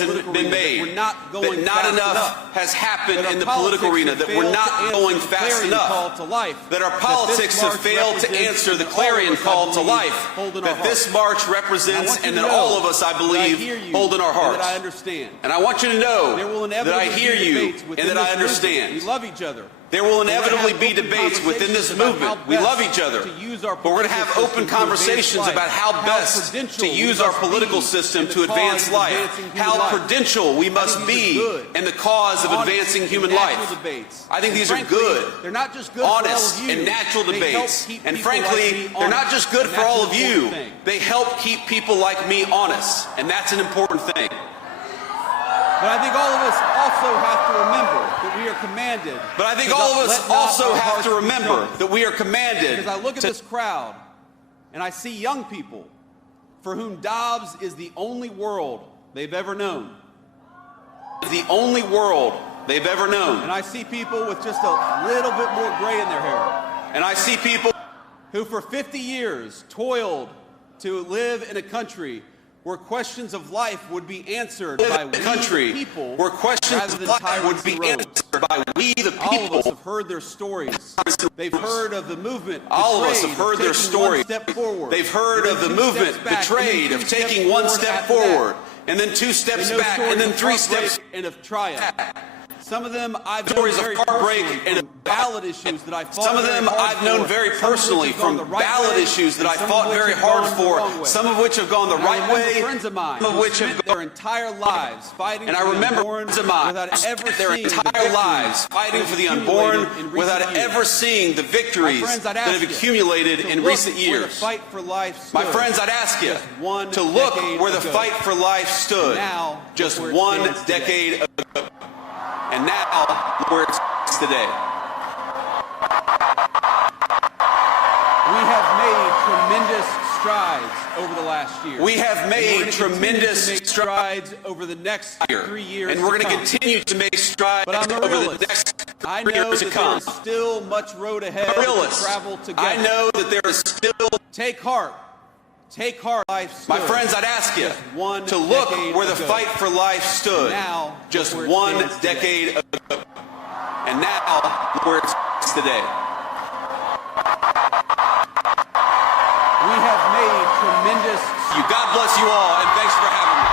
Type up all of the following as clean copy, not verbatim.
hasn't been made, that not enough has happened in the political arena, that we're not going fast enough, that our politics have failed to answer the clarion call to life that this march represents and that all of us, I believe, hold in our hearts. And I want you to know that I hear you and that I understand. We love each other. There will inevitably be debates within this movement. We love each other. But we're going to have open conversations about how best to use our political system to advance life, how prudential we must be in the cause of advancing human life. I think these are good, honest, and natural debates. And frankly, they're not just good for all of you. They help keep people like me honest. And that's an important thing. But I think all of us also have to remember that we are commanded. But I think all of us also have to remember that we are commanded. Because I look at this crowd and I see young people for whom Dobbs is the only world they've ever known. The only world they've ever known. And I see people with just a little bit more gray in their hair. And I see people who for 50 years toiled to live in a country where questions of life would be answered by we the people, where questions of life would be answered by we the people. All of us have heard their stories. They've heard of the movement. All of us have heard their stories. They've heard of the movement betrayed, of taking one step forward, and then 2 steps back, and then 3 steps and of triumph. Some of them I've known stories of very heartbreak and ballot issues that I fought. Some of them I've known very personally from ballot issues that I fought very hard for. Some of which have gone the right way. Friends of mine, some of which have their entire lives fighting. And I remember friends of mine spent their entire lives fighting for the unborn without ever seeing the victories that have accumulated in recent years. My friends, I'd ask you to look where the fight for life stood just 1 decade ago. And now, where it's today. We have made tremendous strides over the last year. We have made tremendous strides over the next 3 years. And we're going to continue to make strides over the next 3 years to come. There is still much road ahead to travel together. I know that there is still... Take heart. Take heart. My friends, I'd ask you to look where the fight for life stood just 1 decade ago. And now, where it's today. We have made tremendous... God bless you all, and thanks for having me.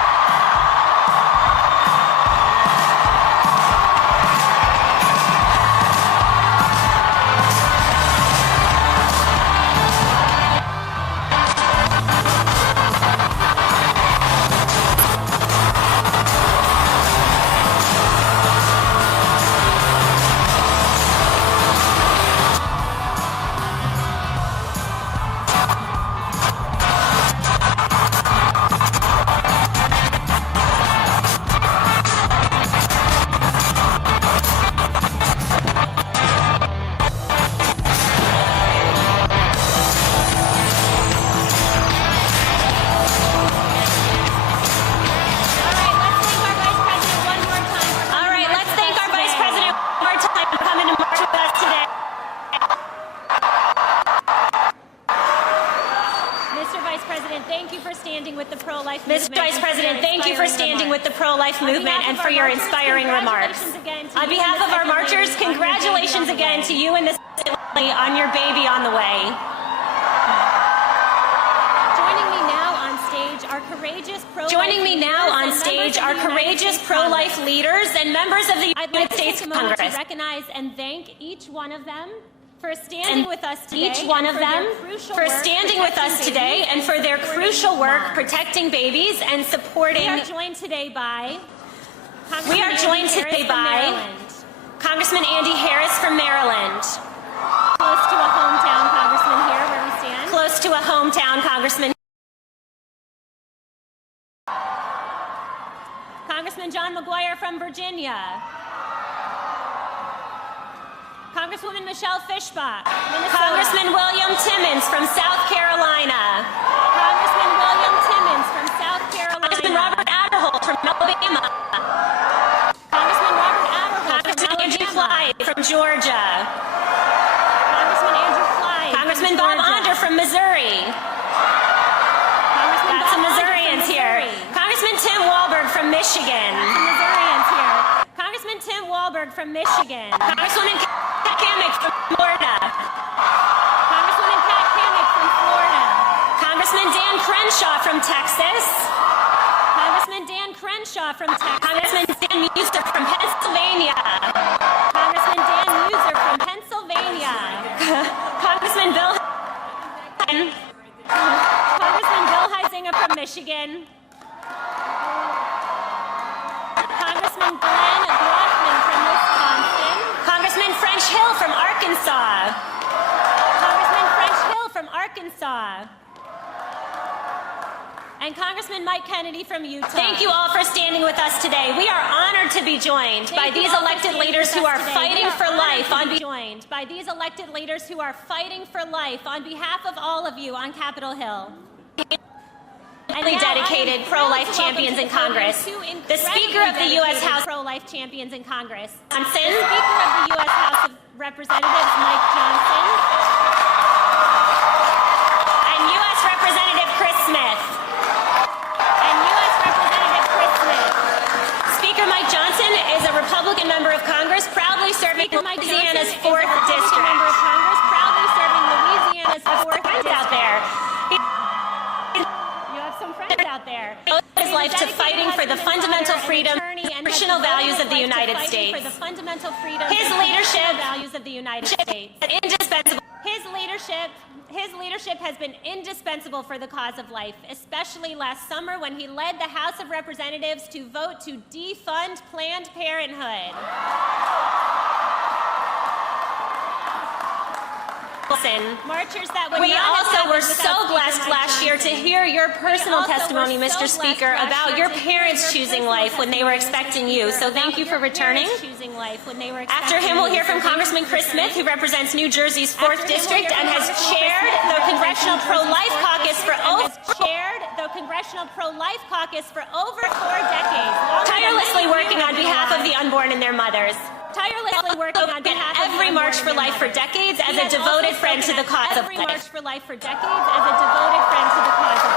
Mr. Vice President, thank you for standing with the pro-life movement and for your inspiring remarks. On behalf of our marchers, congratulations again to you and the family on your baby on the way. Joining me now on stage are courageous pro-life leaders and members of the United States Congress. To recognize and thank each one of them for standing with us today, and for their crucial work protecting babies and supporting. We are joined today by Congressman Andy Harris from Maryland. Close to a hometown congressman here where we stand. Close to a hometown congressman. Congressman John McGuire from Virginia. Congresswoman Michelle Fischbach, Minnesota. Congressman William Timmons from South Carolina. Congressman William Timmons from South Carolina. Congressman Robert Adderholt from Alabama. Congressman Robert Adderholt Congressman from Andrew Alabama. Clyde from Georgia. Congressman Andrew Clyde Congressman from Bob Georgia. Onder from Missouri. Congressman Got Bob some Onder Missourians from here. Missouri. Congressman Tim Walberg from Michigan. Missourians here. Congressman Tim Walberg from Michigan. Congresswoman Kat Cammack from Florida. Congresswoman Kat Cammack from Florida. Congressman Dan Crenshaw from Texas. Congressman Dan Crenshaw from Texas. Congressman Dan Muser from Pennsylvania. Congressman Dan Muser from Pennsylvania. Congressman Bill Congressman Bill Huizenga from Michigan. Congressman Glenn Brockman from Wisconsin. Congressman French Hill from Arkansas. Congressman French Hill from Arkansas. And Congressman Mike Kennedy from Utah. Thank you all for standing with us today. We are honored to be joined by these elected leaders who are fighting for life on behalf of all of you on Capitol Hill. dedicated pro-life champions in Congress. The Speaker of the U.S. House pro-life champions in Congress. Johnson. Speaker of the U.S. House of Representatives Mike Johnson. And U.S. Representative Chris Smith. Speaker Mike Johnson is a Republican member of Congress, proudly serving Louisiana's 4th District. Member of Congress, proudly serving Louisiana's 4th District. Out there. You have some friends out there. His life to fighting for the fundamental freedom and traditional values of the United States. For the fundamental freedom His leadership values of the United States. Indispensable. His leadership has been indispensable for the cause of life, especially last summer when he led the House of Representatives to vote to defund Planned Parenthood. Marchers that would We not have also were happened so without blessed Speaker Mike last year to Johnson. hear your personal We also testimony, were so Mr. Speaker, blessed last about year your to parents hear your choosing personal life when they were testimony, expecting Mr. you. Speaker, So thank you for about your returning. parents choosing life when they were After expecting him, we'll you. hear from So thank you Congressman for Chris Smith, who returning. represents New Jersey's After 4th him, we'll District hear and from has Congressman chaired Chris Smith, the who Congressional represents New Pro-Life Jersey's 4th Caucus for District and over has chaired the Congressional Pro-Life Caucus for over 4 decades. tirelessly working on behalf of the unborn and their mothers. Tirelessly working on behalf of Every the March for unborn and Life for their mothers. decades as He a has devoted also friend to spoken the cause at of Every life. March for Life for decades as a devoted friend to the cause of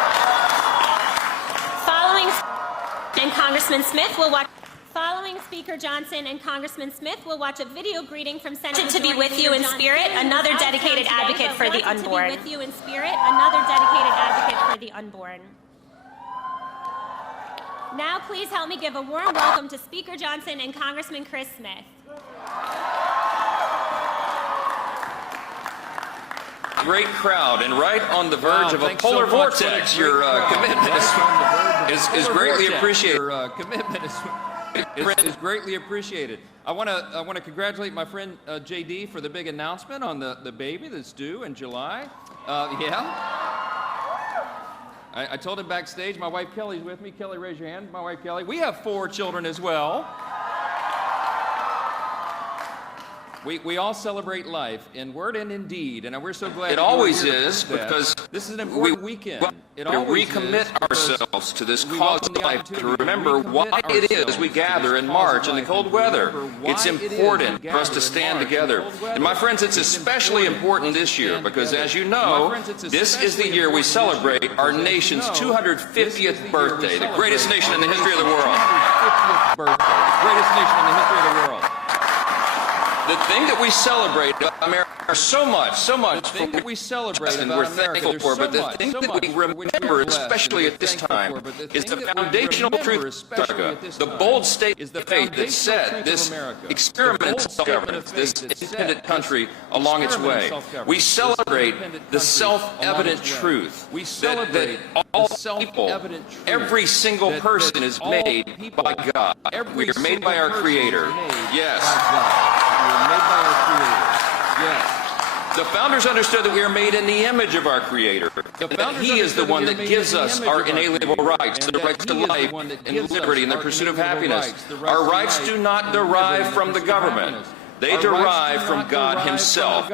life. Following Speaker Johnson and Congressman Smith, we'll watch a video greeting from Senator To be with you in spirit, another dedicated advocate for the unborn. To be with you in spirit, another dedicated advocate for the unborn. Now, please help me give a warm welcome to Speaker Johnson and Congressman Chris Smith. Great crowd, and right on the verge of a polar vortex. Your commitment is greatly appreciated. Your commitment is greatly appreciated. I want to congratulate my friend JD for the big announcement on the baby that's due in July. I told him backstage. My wife Kelly's with me. Kelly, raise your hand. My wife Kelly. We have 4 children as well. We all celebrate life in word and in deed, and we're so glad. It always is, because this is an important weekend. To recommit ourselves to this cause of life, to remember why it is we gather in March in the cold weather. It's important for us to stand together. And my friends, it's especially important this year because, as you know, this is the year we celebrate our nation's 250th birthday, the greatest nation in the history of the world. 250th birthday, the greatest nation in the history of the world. The thing that we celebrate America so much thing that we celebrate and about we're America, thankful for, but the thing that we remember, especially at this time, is the foundational truth of America, the bold statement of faith that set this experiment in self-governance, this independent country along its way. We celebrate the self-evident truth that all people, every single person is made by God. We are made by our Creator. Yes. The founders understood that we are made in the image of our Creator, that He is the one that gives us our inalienable rights, the rights to life and liberty and the pursuit of happiness. Our rights do not derive from the government. They derive from God Himself.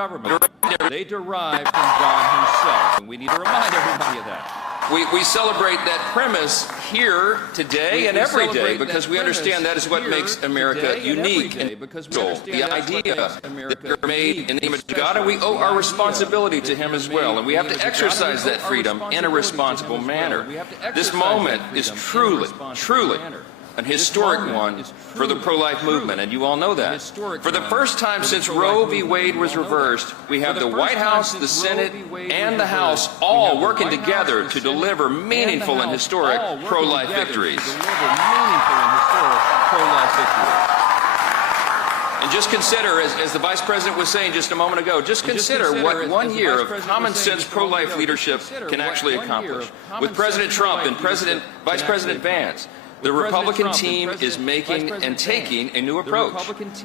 They derive from God Himself. And we need to remind everybody of that. We celebrate that premise here today and every day because we understand that is what makes America unique and special. The idea that we're made in the image of God, and we owe our responsibility to Him as well. And we have to exercise that freedom in a responsible manner. This moment is truly an historic one for the pro-life movement, and you all know that. For the first time since Roe v. Wade was reversed, we have the White House, the Senate, and the House all working together to deliver meaningful and historic pro-life victories. And just consider, as the Vice President was saying just a moment ago, just consider what 1 year of common-sense pro-life leadership can actually accomplish. With President Trump and Vice President Vance, the Republican team is making and taking a new approach.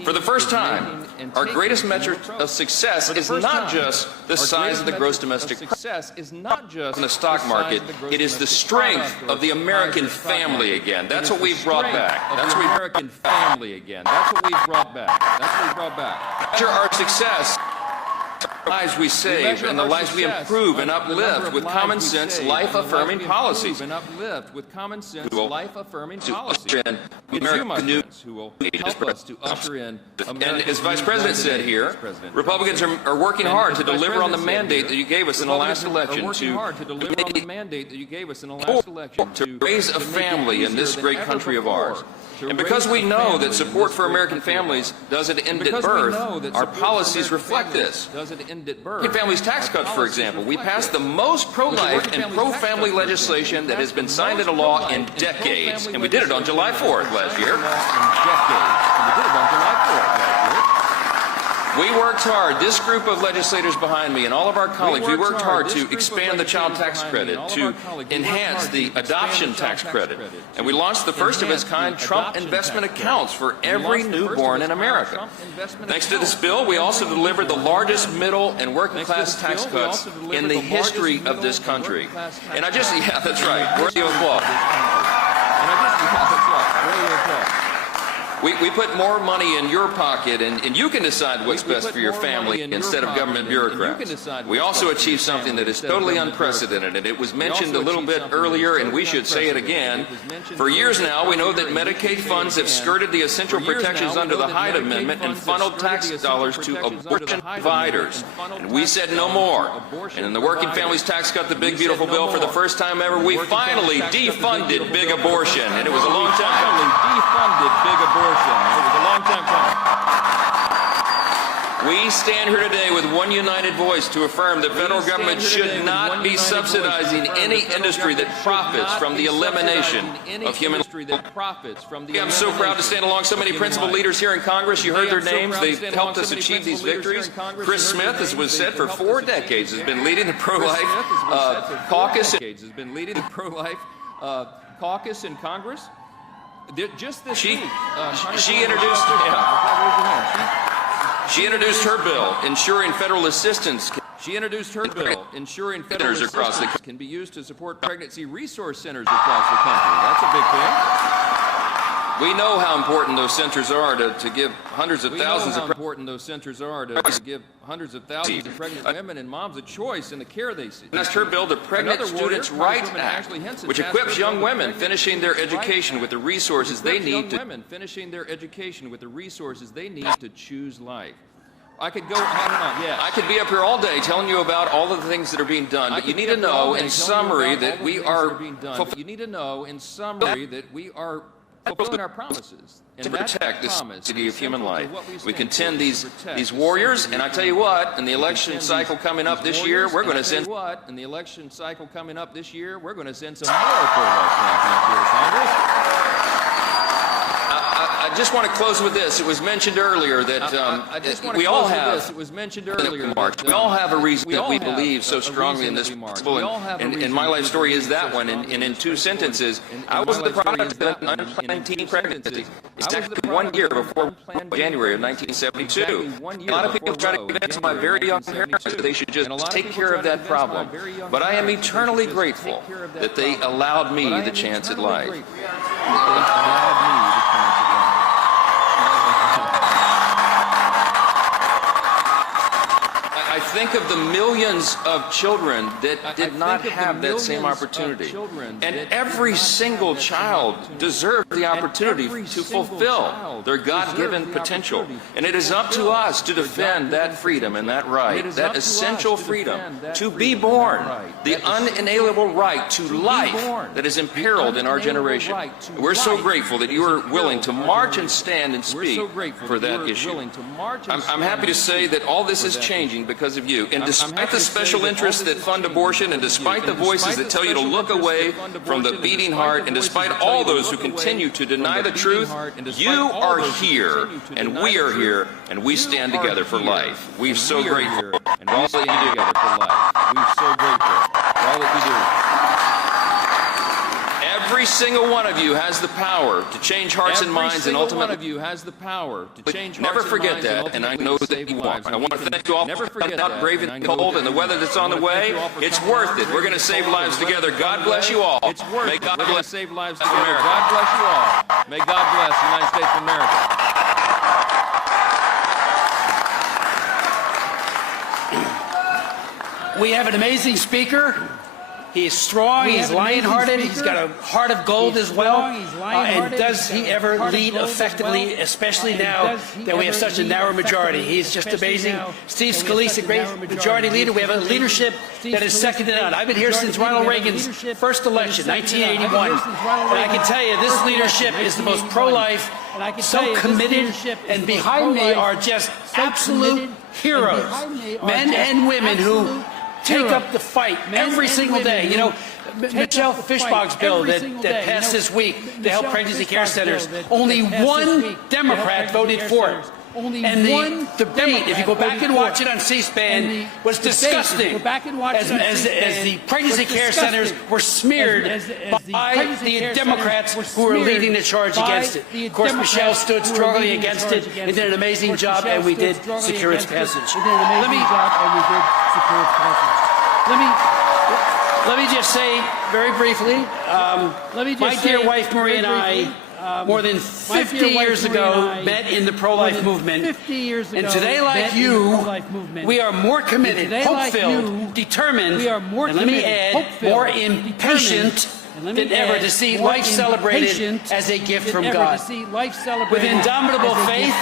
For the first time, our greatest measure of success is not just the size of the gross domestic product in the stock market. It is the strength of the American family again. That's what we've brought back. That's what American family again. That's what we've brought back. That's what we've brought back. Measure our success. The lives we save and the lives we improve and uplift with common sense, life-affirming policies. And as Vice President said here, Republicans are working hard to deliver on the mandate that you gave us in the last election to raise a family in this great country of ours. And because we know that support for American families doesn't end at birth, our policies reflect this. American Families Tax Cuts, for example, we passed the most pro-life and pro-family legislation that has been signed into law in decades. And we did it on July 4th last year. We worked hard, this group of legislators behind me and all of our colleagues, we worked hard to expand the child tax credit, to enhance the adoption tax credit, and we launched the first of its kind Trump investment accounts for every newborn in America. Thanks to this bill, we also delivered the largest middle and working class tax cuts in the history of this country. And I just, yeah, that's right, worthy of applause. We put more money in your pocket, and you can decide what's best for your family instead of government bureaucrats. We also achieved something that is totally unprecedented, and it was mentioned a little bit earlier, and we should say it again. For years now, we know that Medicaid funds have skirted the essential protections under the Hyde Amendment and funneled tax dollars to abortion providers. And we said no more. And in the Working Families Tax Cut, the big beautiful bill, for the first time ever, we finally defunded big abortion, and it was a long time coming. It was a long time coming. We stand here today with one united voice to affirm the federal government should not be subsidizing any industry that profits from the elimination of human life. I'm so proud to stand along so many principal leaders here in Congress. You heard their names. They've helped us achieve these victories. Chris Smith, as was said, for 4 decades has been leading the pro-life caucus in Congress. Just this week, she introduced her bill ensuring federal assistance. Ensuring federal assistance can be used to support pregnancy resource centers across the country. That's a big thing. We know how important those centers are to give hundreds of thousands of pregnant women and moms a choice in the care they see. That's her bill, the Pregnant Students' Rights Act, which equips young women finishing their education with the resources they need to choose life. I could go on and on. Yes. I could be up here all day telling you about all of the things that are being done, but you need to know in summary that we are fulfilling our promises to protect the sanctity of human life. We contend these warriors, and I tell you what, in the election cycle coming up this year, we're going to send some more pro-life champions here to Congress. I just want to close with this. It was mentioned earlier that we all have a reason that we believe so strongly in this principle, and my life story is that one. And in 2 sentences, I was the product of an unplanned teen pregnancy. Exactly 1 year before January of 1972. A lot of people try to convince my very young parents that they should just take care of that problem. But I am eternally grateful that they allowed me the chance at life. I think of the millions of children that did not have that same opportunity. And every single child deserves the opportunity to fulfill their God-given potential. And it is up to us to defend that freedom and that right, that essential freedom to be born, the unalienable right to life that is imperiled in our generation. We're so grateful that you are willing to march and stand and speak for that issue. I'm happy to say that all this is changing because of you. And despite the special interests that fund abortion, and despite the voices that tell you to look away from the beating heart, and despite all those who continue to deny the truth, you are here, and we are here, and we stand together for life. We're so grateful for all that you do. We're so grateful for all that you do. Every single one of you has the power to change hearts and minds, and ultimately, one of you has the power to change never hearts forget and minds, that, and I know that you won't. I want to thank you all for coming out brave and cold, and the weather that's on the way. It's worth it. We're going to save lives together. God bless you all. It's worth May it. God We're going bless to save lives together. God bless you all. May God bless the United States of America. We have an amazing speaker. He's strong, he's lion-hearted, he's got a heart of gold as well. And does he ever lead effectively, especially now that we have such a narrow majority? He's just amazing. Steve Scalise, a great majority leader. We have a leadership that is second to none. I've been here since Ronald Reagan's first election, 1981. And I can tell you, this leadership is the most pro-life, so committed, and behind me are just absolute heroes, men and women who take up the fight every single day. You know, Michelle Fishbach's bill that passed this week to help pregnancy care centers, only one Democrat voted for it. And the debate, if you go back and watch it on C-SPAN, was disgusting as the pregnancy care centers were smeared by the Democrats who were leading the charge against it. Of course, Michelle stood strongly against it and did an amazing job, and we did secure its passage. Let me just say very briefly, my dear wife Marie and I, more than 50 years ago, met in the pro-life movement. And today, like you, we are more committed, hope-filled, determined, and let me add, more impatient than ever to see life celebrated as a gift from God. With indomitable faith,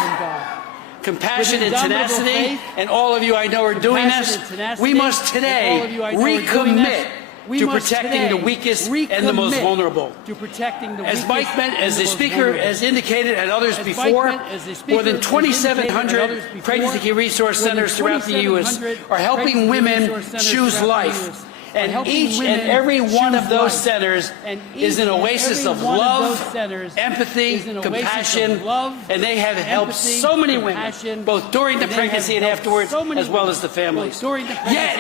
compassion and tenacity, and all of you I know are doing this, we must today recommit to protecting the weakest and the most vulnerable. As the speaker has indicated and others before, more than 2,700 pregnancy resource centers throughout the U.S. are helping women choose life. And each and every one of those centers is an oasis of love, empathy, compassion, and they have helped so many women, both during the pregnancy and afterwards, as well as the families. Yet,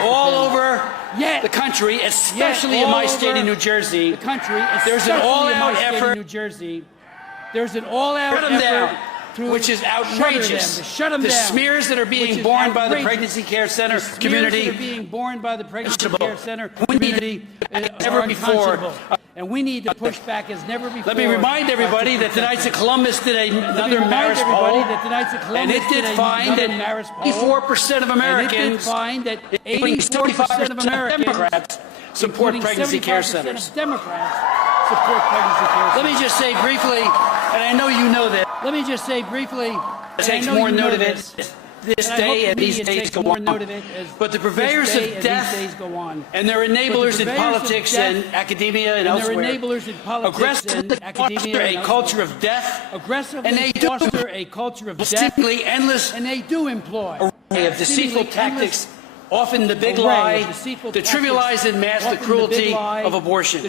all over the country, especially in my state of New Jersey, there's an all-out effort which is outrageous. The smears that are being borne by the pregnancy care center community ever before. And we need to push back as never before. Let me remind everybody that the Knights of Columbus did another Marist poll, and it did find that 84% of Americans, including 75% of Democrats, support pregnancy care centers. Let me just say briefly, and I know you know that, it takes more note of it this day and these days go on. But the purveyors of death and their enablers in politics and academia and elsewhere aggressively foster a culture of death, and they do seemingly endless array of deceitful tactics, often the big lie, to trivialize and mask the cruelty of abortion.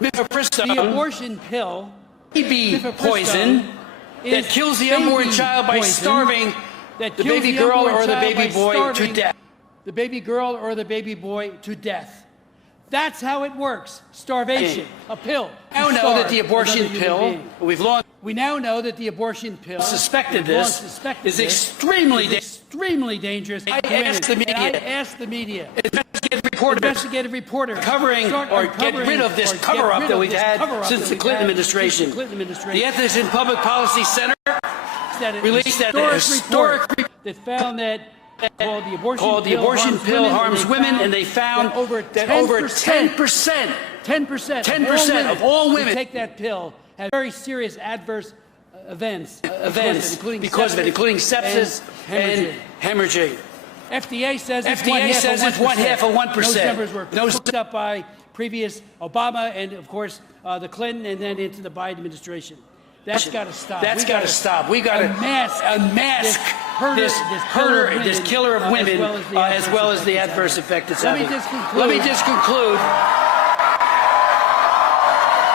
Mifepristone, the abortion pill, baby poison that kills the unborn child by starving the baby girl or the baby boy to death. The baby girl or the baby boy to death. That's how it works. Starvation. A pill. We now know that the abortion pill, we now know that the abortion pill, suspected this, is extremely dangerous. I asked the media, investigative reporter covering or get rid of this cover-up that we've had since the Clinton administration. The Ethics in Public Policy Center historic report that found that called the abortion pill harms women, and they found that over 10% of all women who take that pill have very serious adverse events because of it, including sepsis and hemorrhaging. FDA says it's 1/2 of 1%. Those numbers were cooked up by previous Obama and, of course, the Clinton, and then into the Biden administration. That's got to stop. We got to unmask this killer of women, as well as the adverse effect it's having. Let me just conclude.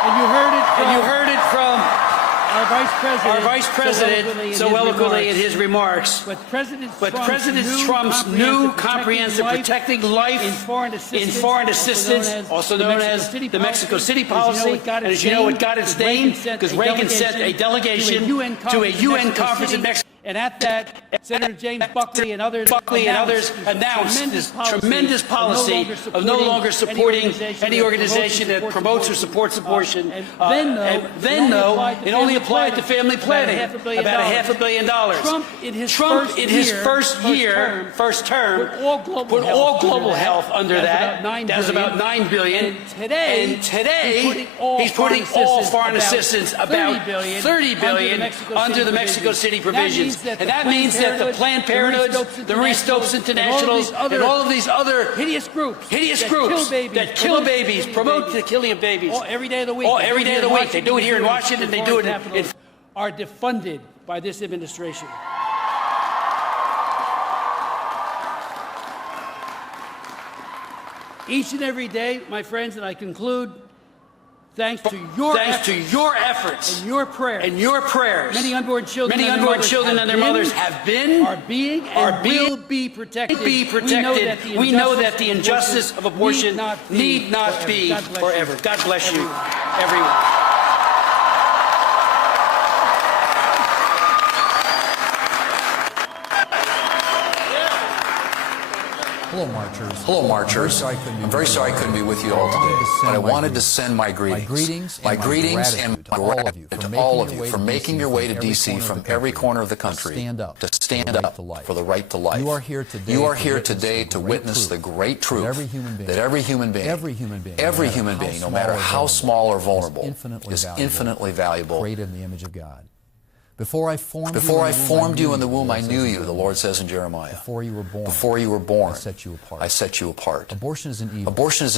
And you heard it from our Vice President so eloquently in his remarks. But President Trump's new comprehensive protecting life in foreign assistance, also known as the Mexico City policy, and as you know, it got its name because Reagan sent a delegation to a UN conference in Mexico. And at that, Senator James Buckley and others announced this tremendous policy of no longer supporting any organization that promotes or supports abortion. And then, though, it only applied to family planning, about $500 million. Trump, in his first term, put all global health under that. That was about $9 billion. And today, he's putting all foreign assistance, about $30 billion, under the Mexico City provisions. And that means that the Planned Parenthoods, the Marie Stopes Internationals, and all of these other hideous groups that kill babies, promote the killing of babies. Every day of the week. They do it here in Washington. They do it in are defunded by this administration. Each and every day, my friends, and I conclude, thanks to your efforts and your prayers, many unborn children and their mothers have been, are being, will be protected. We know that the injustice of abortion need not be forever. God bless you, everyone. Hello, marchers. I'm very sorry I couldn't be with you all today, but I wanted to send my greetings and my gratitude to all of you for making your way to D.C. from every corner of the country to stand up for the right to life. You are here today to witness the great truth that every human being, no matter how small or vulnerable, is infinitely valuable. Created in the image of God. Before I formed you in the womb, I knew you, the Lord says in Jeremiah. Before you were born, I set you apart. Abortion is an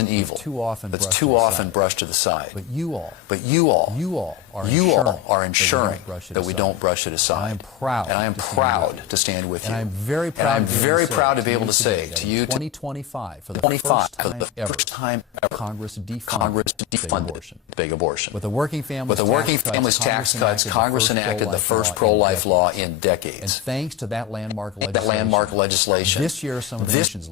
evil that's too often brushed to the side. But you all are ensuring that we don't brush it aside. And I am proud to stand with you. And I'm very proud to be able to say to you, 2025, for the first time ever, Congress defunded big abortion. With the Working Families Tax Cuts, Congress enacted the first pro-life law in decades. And thanks to that landmark legislation, this year some of the nation's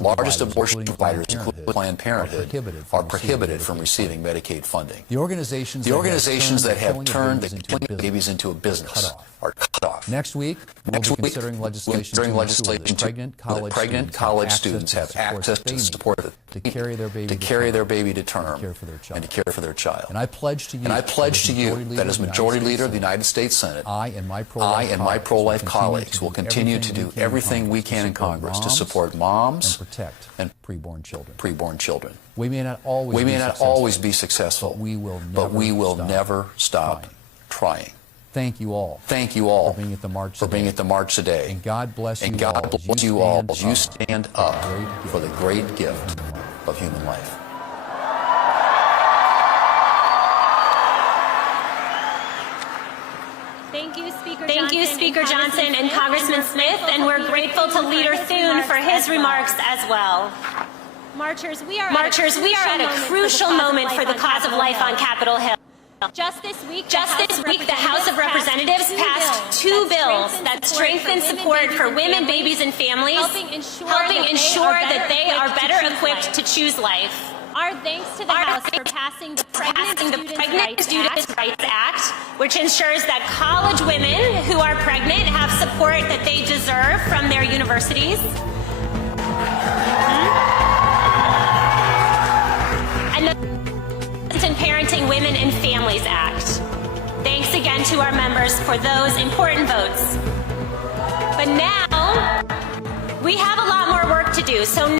largest abortion providers, including Planned Parenthood, are prohibited from receiving Medicaid funding. The organizations that have turned the killing babies into a business are cut off. Next week, we'll be considering legislation that pregnant college students have access to support to carry their baby to term and to care for their child. And I pledge to you that as Majority Leader of the United States Senate, I and my pro-life colleagues will continue to do everything we can in Congress to support moms and protect preborn children. We may not always be successful, but we will never stop trying. Thank you all for being at the march today. And God bless you all as you stand up for the great gift of human life. Thank you, Speaker Johnson and Congressman Smith, and we're grateful to Leader Thune for his remarks as well. Marchers, we are at a crucial moment for the cause of life on Capitol Hill. Just this week, the House of Representatives passed two bills that strengthen support for women, babies, and families, helping ensure that they are better equipped to choose life. Our thanks to the House for passing the Pregnant Students' Rights Act, which ensures that college women who are pregnant have support that they deserve from their universities. And the Parenting Women and Families Act, Thanks again to our members for those important votes. But now, we have a lot more work to do, so